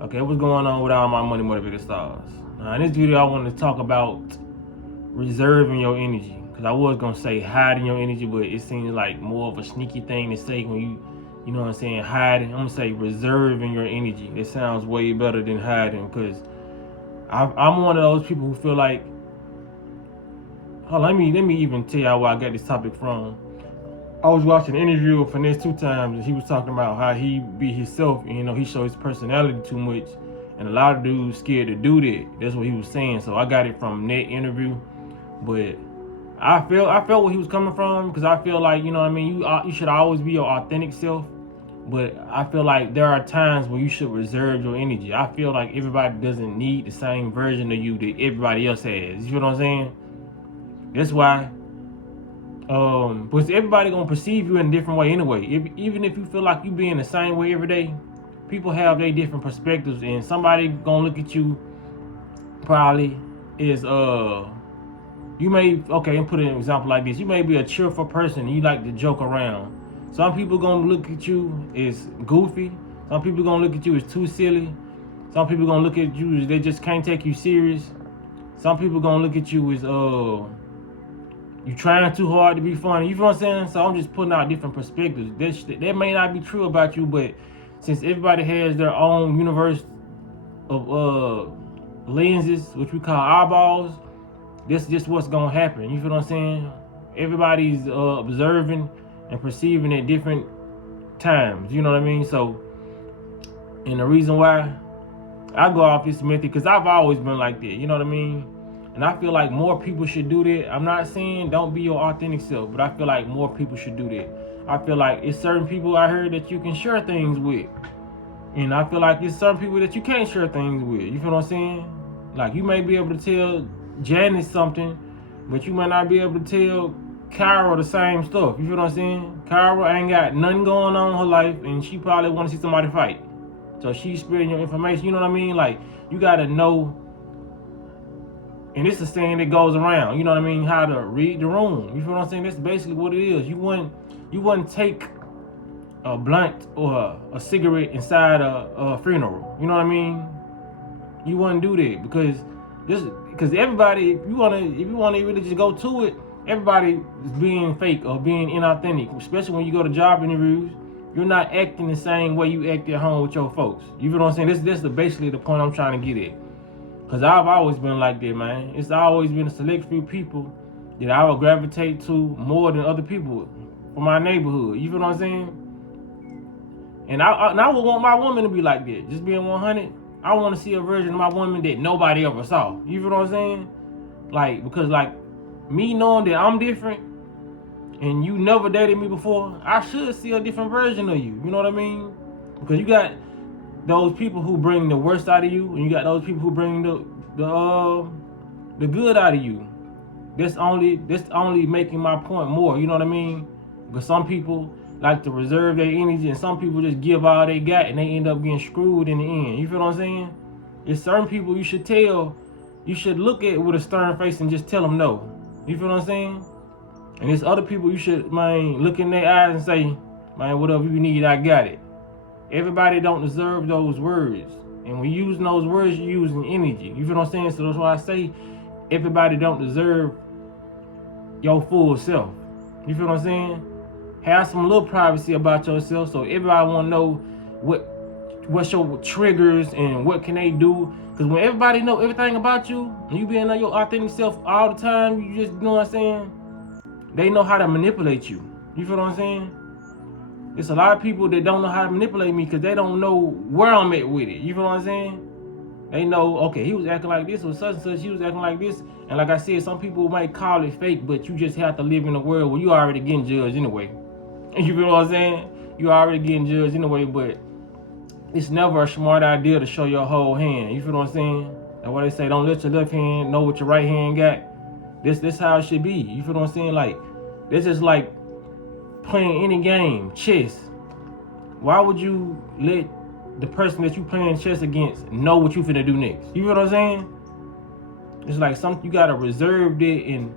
Okay, what's going on with all my money motivated stars? Now, in this video, I want to talk about reserving your energy. Because I was going to say hiding your energy, but it seems like more of a sneaky thing to say when you know what I'm saying, hiding. I'm going to say reserving your energy. It sounds way better than hiding because I'm one of those people who feel like, oh, let me even tell y'all where I got this topic from. I was watching an interview with Finesse 2 times, and he was talking about how he be himself, and he shows his personality too much, and a lot of dudes scared to do that. That's what he was saying. So I got it from that interview, but I felt where he was coming from because I feel like you should always be your authentic self, but I feel like there are times when you should reserve your energy. I feel like everybody doesn't need the same version of you that everybody else has. You know what I'm saying? That's why. Because everybody gonna perceive you in a different way anyway. Even if you feel like you being the same way every day, people have their different perspectives, and somebody gonna look at you probably is you may and put an example like this. You may be a cheerful person and you like to joke around. Some people gonna look at you as goofy. Some people gonna look at you as too silly. Some people gonna look at you as they just can't take you serious. Some people gonna look at you as you trying too hard to be funny. You feel what I'm saying? So I'm just putting out different perspectives. That may not be true about you, but since everybody has their own universe of lenses, which we call eyeballs, this is just what's gonna happen. You feel what I'm saying? Everybody's observing and perceiving at different times. You know what I mean? So, and the reason why I go off this method, because I've always been like that. You know what I mean? And I feel like more people should do that. I'm not saying don't be your authentic self, but I feel like more people should do that. I feel like it's certain people I heard that you can share things with. And I feel like it's certain people that you can't share things with. You feel what I'm saying? Like you may be able to tell Janice something, but you might not be able to tell Kyra the same stuff. You feel what I'm saying? Kyra ain't got nothing going on in her life, and she probably want to see somebody fight. So she's spreading your information. You know what I mean? Like you got to know. And it's a saying that goes around, you know what I mean, how to read the room. You feel what I'm saying? That's basically what it is. You wouldn't take a blunt or a cigarette inside a funeral. You know what I mean? You wouldn't do that because everybody, if you wanna really just go to it, everybody is being fake or being inauthentic, especially when you go to job interviews. You're not acting the same way you act at home with your folks. You feel what I'm saying? That's basically the point I'm trying to get at. Because I've always been like that, man. It's always been a select few people that I would gravitate to more than other people from my neighborhood. You feel what I'm saying? And I would want my woman to be like that. Just being 100, I want to see a version of my woman that nobody ever saw. You feel what I'm saying? Like, because like me knowing that I'm different and you never dated me before, I should see a different version of you. You know what I mean? Because you got those people who bring the worst out of you, and you got those people who bring the good out of you. That's only making my point more. You know what I mean? Because some people like to reserve their energy, and some people just give all they got, and they end up getting screwed in the end. You feel what I'm saying? There's certain people you should look at with a stern face and just tell them no. You feel what I'm saying? And there's other people you should, man, look in their eyes and say, man, whatever you need, I got it. Everybody don't deserve those words. And when you're using those words, you're using energy. You feel what I'm saying? So that's why I say everybody don't deserve your full self. You feel what I'm saying? Have some little privacy about yourself so everybody want to know what's your triggers and what can they do. Because when everybody know everything about you, and you being your authentic self all the time, you just, you know what I'm saying? They know how to manipulate you. You feel what I'm saying? It's a lot of people that don't know how to manipulate me because they don't know where I'm at with it. You feel what I'm saying? They know, okay, he was acting like this or such and such, he was acting like this. And like I said, some people might call it fake, but you just have to live in a world where you already getting judged anyway. You feel what I'm saying? You already getting judged anyway, but it's never a smart idea to show your whole hand. You feel what I'm saying? And what they say, don't let your left hand know what your right hand got. This how it should be. You feel what I'm saying? Like, this is like playing any game, chess. Why would you let the person that you playing chess against know what you finna do next? You feel what I'm saying? It's like you gotta reserve that, and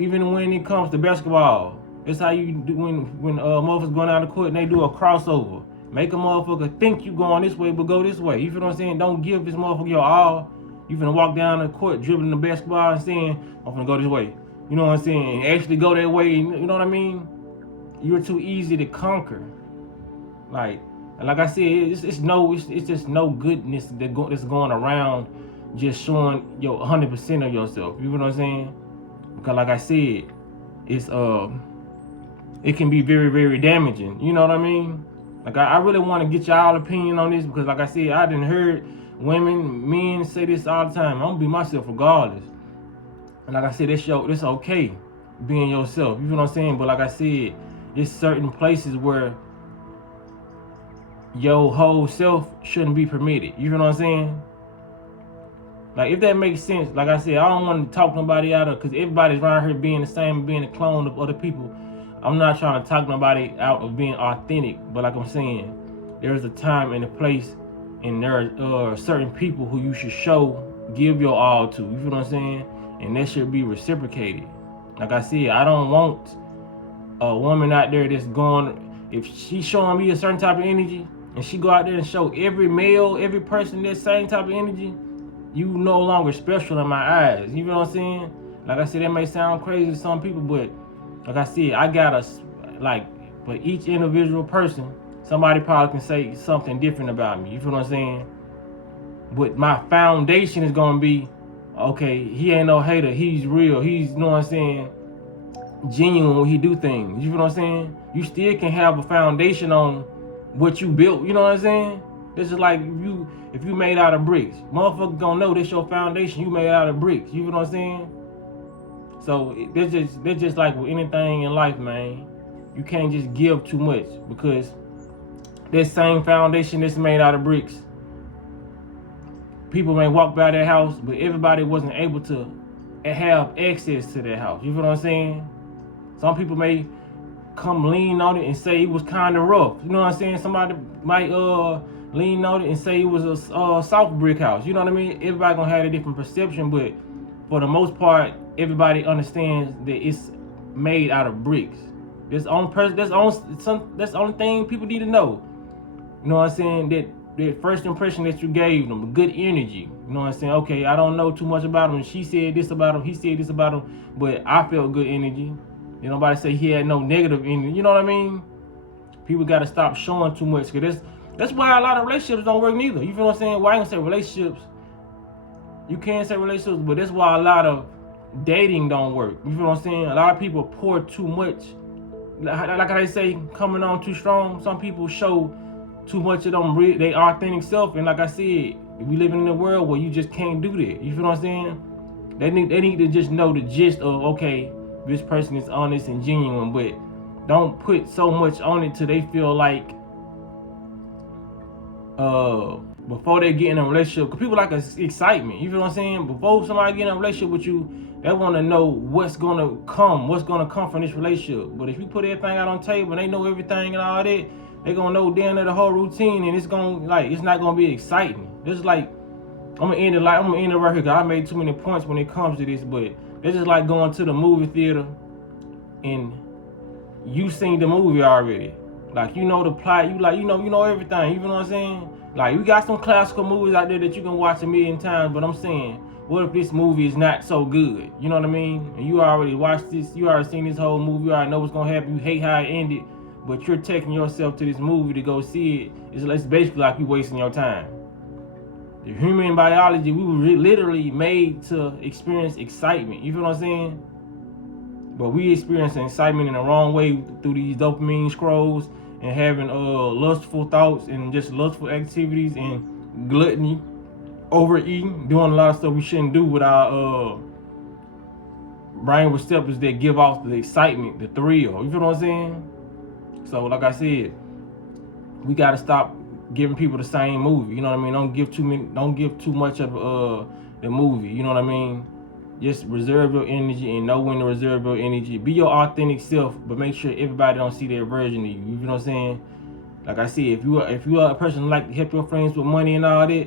even when it comes to basketball, that's how you do when motherfuckers going out of court and they do a crossover. Make a motherfucker think you going this way, but go this way. You feel what I'm saying? Don't give this motherfucker your all. You finna walk down the court dribbling the basketball and saying, I'm finna go this way. You know what I'm saying? And actually go that way, you know what I mean? You're too easy to conquer. Like I said, it's just no goodness that's going around just showing your 100% of yourself. You know what I'm saying? Because like I said, it's it can be very, very damaging. You know what I mean? Like I really want to get y'all opinion on this, because like I said, I done heard women, men say this all the time. I'm gonna be myself regardless. And like I said, it's okay being yourself. You know what I'm saying? But like I said, there's certain places where your whole self shouldn't be permitted. You know what I'm saying? Like, if that makes sense. Like I said, I don't want to talk nobody out of, because everybody's around here being the same, being a clone of other people. I'm not trying to talk nobody out of being authentic, but like I'm saying, there's a time and a place, and there are certain people who you should give your all to. You feel what I'm saying? And that should be reciprocated. Like I said, I don't want a woman out there that's going, if she's showing me a certain type of energy, and she go out there and show every male, every person that same type of energy, you no longer special in my eyes. You know what I'm saying? Like I said, that may sound crazy to some people, but like I said, I gotta, like, for each individual person, somebody probably can say something different about me. You feel what I'm saying? But my foundation is gonna be, okay, he ain't no hater. He's real. He's, you know what I'm saying, genuine when he do things. You feel what I'm saying? You still can have a foundation on what you built. You know what I'm saying? This is like if you made out of bricks, motherfucker gonna know this your foundation. You made out of bricks. You feel what I'm saying? So they're just like with anything in life, man. You can't just give too much, because that same foundation that's made out of bricks, people may walk by that house, but everybody wasn't able to have access to that house. You feel what I'm saying? Some people may come lean on it and say it was kind of rough. You know what I'm saying? Somebody might lean on it and say it was a soft brick house. You know what I mean? Everybody gonna have a different perception, but for the most part, everybody understands that it's made out of bricks. That's the only thing people need to know. You know what I'm saying? That first impression that you gave them, good energy. You know what I'm saying? Okay, I don't know too much about him. She said this about him. He said this about him. But I felt good energy. You nobody say he had no negative energy. You know what I mean? People got to stop showing too much. Because that's why a lot of relationships don't work neither. You feel what I'm saying? Well, I ain't gonna say relationships. You can't say relationships, but that's why a lot of dating don't work. You feel what I'm saying? A lot of people pour too much. Like I say, coming on too strong. Some people show too much of them, they authentic self. And like I said, we living in a world where you just can't do that. You feel what I'm saying? They need to just know the gist of, okay, this person is honest and genuine, but don't put so much on it till they feel like before they get in a relationship, because people like excitement. You feel what I'm saying? Before somebody get in a relationship with you, they want to know what's gonna come from this relationship. But if you put everything out on the table and they know everything and all that, they gonna know down there the whole routine, and it's not gonna be exciting. This is like, I'm gonna end it right here, because I made too many points when it comes to this, but it's just like going to the movie theater and you seen the movie already. Like, you know the plot, you know everything. You know what I'm saying? Like, we got some classical movies out there that you can watch a million times, but I'm saying, what if this movie is not so good? You know what I mean? And you already watched this, you already seen this whole movie, you already know what's gonna happen, you hate how it ended, but you're taking yourself to this movie to go see it. It's basically like you wasting your time. The human biology, we were literally made to experience excitement. You feel what I'm saying? But we experiencing excitement in the wrong way through these dopamine scrolls and having lustful thoughts and just lustful activities and gluttony, overeating, doing a lot of stuff we shouldn't do with our brain receptors that give off the excitement, the thrill. You feel what I'm saying? So like I said, we gotta stop giving people the same movie. You know what I mean? Don't give too much of the movie. You know what I mean? Just reserve your energy and know when to reserve your energy. Be your authentic self, but make sure everybody don't see their version of you. You know what I'm saying? Like I said, if you are a person who like to help your friends with money and all that,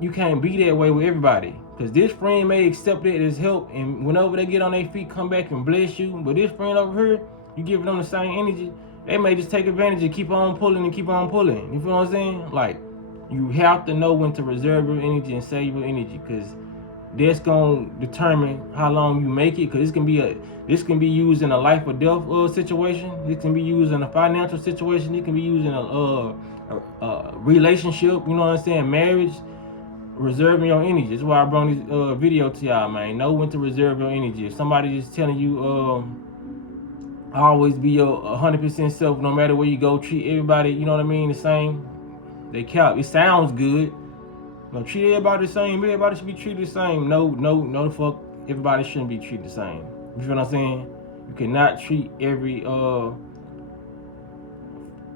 you can't be that way with everybody. Because this friend may accept it as help, and whenever they get on their feet, come back and bless you. But this friend over here, you giving them the same energy, they may just take advantage and keep on pulling and keep on pulling. You feel what I'm saying? Like, you have to know when to reserve your energy and save your energy, because that's gonna determine how long you make it. Because this can be used in a life or death situation. It can be used in a financial situation. It can be used in a relationship. You know what I'm saying? Marriage. Reserving your energy. That's why I brought this video to y'all, man. Know when to reserve your energy. If somebody just telling you always be your 100% self, no matter where you go, treat everybody, you know what I mean, the same, they count. It sounds good, but treat everybody the same. Everybody should be treated the same. No, the fuck, everybody shouldn't be treated the same. You feel what I'm saying? You cannot treat every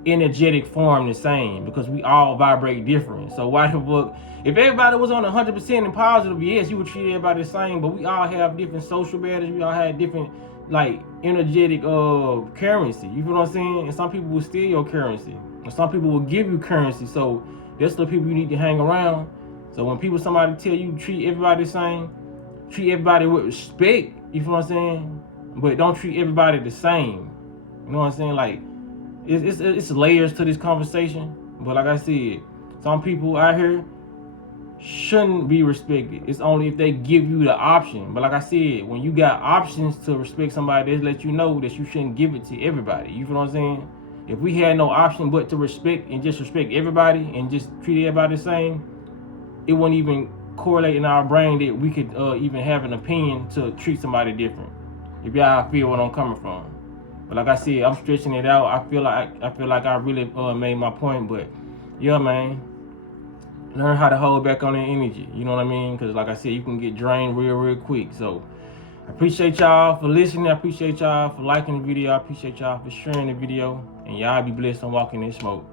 energetic form the same, because we all vibrate different. So why the fuck, if everybody was on 100% and positive, yes, you would treat everybody the same, but we all have different social batteries. We all have different, like, energetic currency. You feel what I'm saying? And some people will steal your currency, and some people will give you currency. So that's the people you need to hang around. So when somebody tell you treat everybody the same, treat everybody with respect. You feel what I'm saying? But don't treat everybody the same. You know what I'm saying? Like, it's layers to this conversation. But like I said, some people out here shouldn't be respected. It's only if they give you the option. But like I said, when you got options to respect somebody, they let you know that you shouldn't give it to everybody. You feel what I'm saying? If we had no option but to respect and just respect everybody and just treat everybody the same, it wouldn't even correlate in our brain that we could even have an opinion to treat somebody different. If y'all feel what I'm coming from. But like I said, I'm stretching it out. I feel like I really made my point. But yeah, man, learn how to hold back on that energy. You know what I mean? Because like I said, you can get drained real quick. So I appreciate y'all for listening. I appreciate y'all for liking the video. I appreciate y'all for sharing the video. And y'all be blessed on walking in smoke.